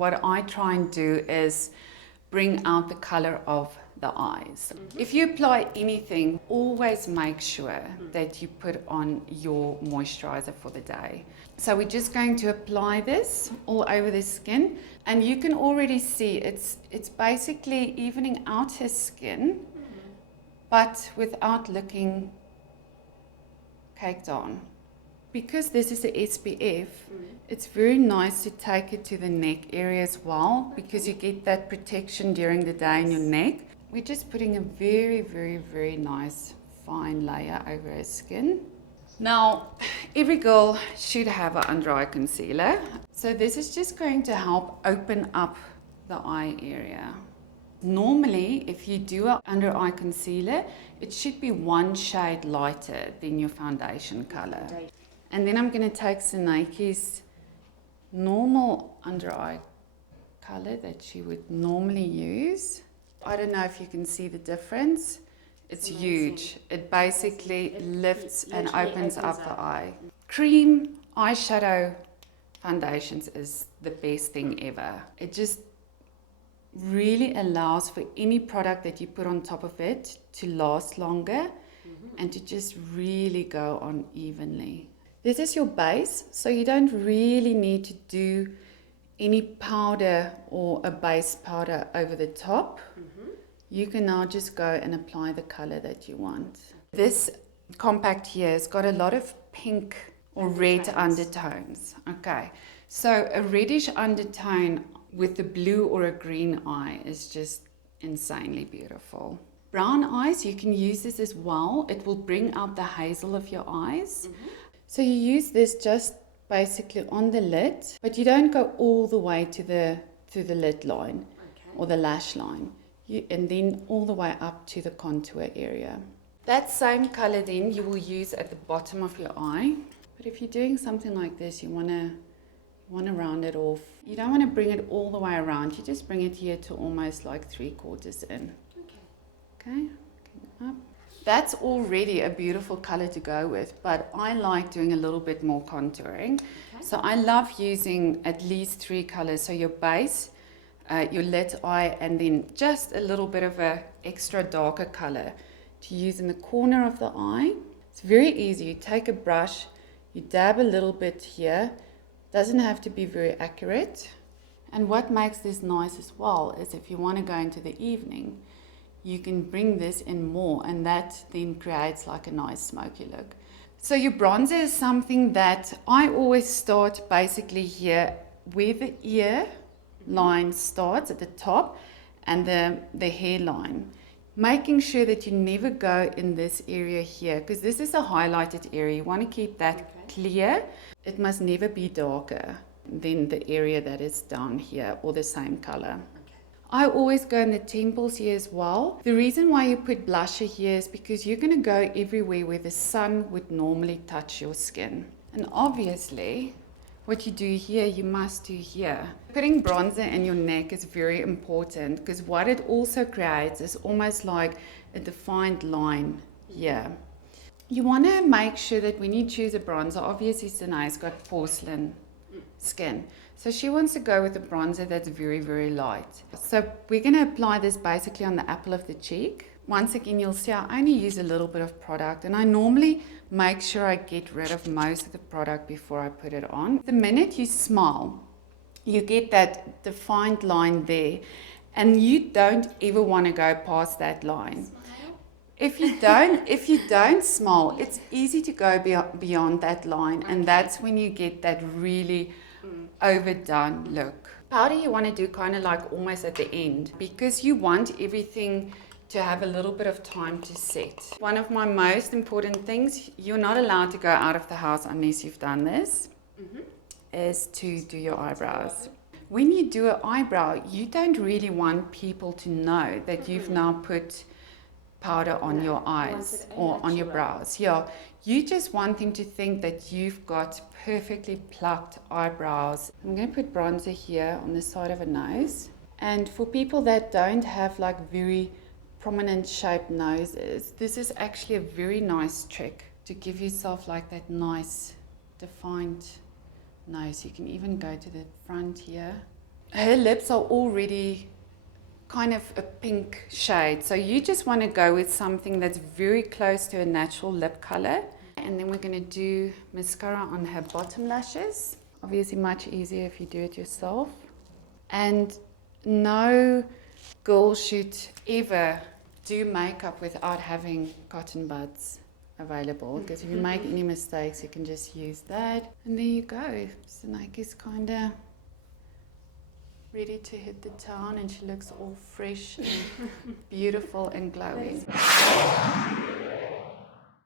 What I try and do is bring out the color of the eyes. If you apply anything, always make sure that you put on your moisturizer for the day. So we're just going to apply this all over the skin, and you can already see it's basically evening out his skin, but without looking caked on. Because this is a SPF, it's very nice to take it to the neck area as well, because you get that protection during the day in your neck. We're just putting a very, very, very nice fine layer over her skin. Now, every girl should have an under eye concealer. So this is just going to help open up the eye area. Normally, if you do an under eye concealer, it should be one shade lighter than your foundation color. And then I'm going to take Sineki's normal under eye color that she would normally use. I don't know if you can see the difference. It's huge. It basically lifts and opens up the eye. Cream eyeshadow foundations is the best thing ever. It just really allows for any product that you put on top of it to last longer and to just really go on evenly. This is your base, so you don't really need to do any powder or a base powder over the top. You can now just go and apply the color that you want. This compact here has got a lot of pink or red undertones. Okay, so a reddish undertone with a blue or a green eye is just insanely beautiful. Brown eyes, you can use this as well. It will bring out the hazel of your eyes. So you use this just basically on the lid, but you don't go all the way to the lid line or the lash line. And then all the way up to the contour area. That same color then you will use at the bottom of your eye. But if you're doing something like this, you want to round it off. You don't want to bring it all the way around. You just bring it here to almost like 3/4 in. Okay, up. That's already a beautiful color to go with, but I like doing a little bit more contouring. So I love using at least 3 colors. So your base, your lid eye, and then just a little bit of a extra darker color to use in the corner of the eye. It's very easy. You take a brush, you dab a little bit here. Doesn't have to be very accurate. And what makes this nice as well is if you want to go into the evening, you can bring this in more, and that then creates like a nice smoky look. So your bronzer is something that I always start basically here where the ear line starts at the top and the hairline, making sure that you never go in this area here, because this is a highlighted area. You want to keep that clear. It must never be darker than the area that is down here or the same color. I always go in the temples here as well. The reason why you put blusher here is because you're going to go everywhere where the sun would normally touch your skin. And obviously what you do here, you must do here. Putting bronzer in your neck is very important, because what it also creates is almost like a defined line here. You want to make sure that when you choose a bronzer, obviously Sanae's got porcelain skin. So she wants to go with a bronzer that's very, very light. So we're going to apply this basically on the apple of the cheek. Once again, you'll see I only use a little bit of product, and I normally make sure I get rid of most of the product before I put it on. The minute you smile, you get that defined line there, and you don't ever want to go past that line. If you don't smile, it's easy to go beyond that line, and that's when you get that really overdone look. Powder you want to do kind of like almost at the end, because you want everything to have a little bit of time to set. One of my most important things, you're not allowed to go out of the house unless you've done this, is to do your eyebrows. When you do an eyebrow, you don't really want people to know that you've now put powder on your eyes or on your brows. Yeah, you just want them to think that you've got perfectly plucked eyebrows. I'm going to put bronzer here on the side of her nose. And for people that don't have like very prominent shaped noses, this is actually a very nice trick to give yourself like that nice defined nose. You can even go to the front here. her lips are already kind of a pink shade. So you just want to go with something that's very close to a natural lip color. And then we're going to do mascara on her bottom lashes. Obviously much easier if you do it yourself. And no girl should ever do makeup without having cotton buds available, because if you make any mistakes you can just use that. And there you go. So Nike's kind of ready to hit the town, and she looks all fresh and beautiful and glowing.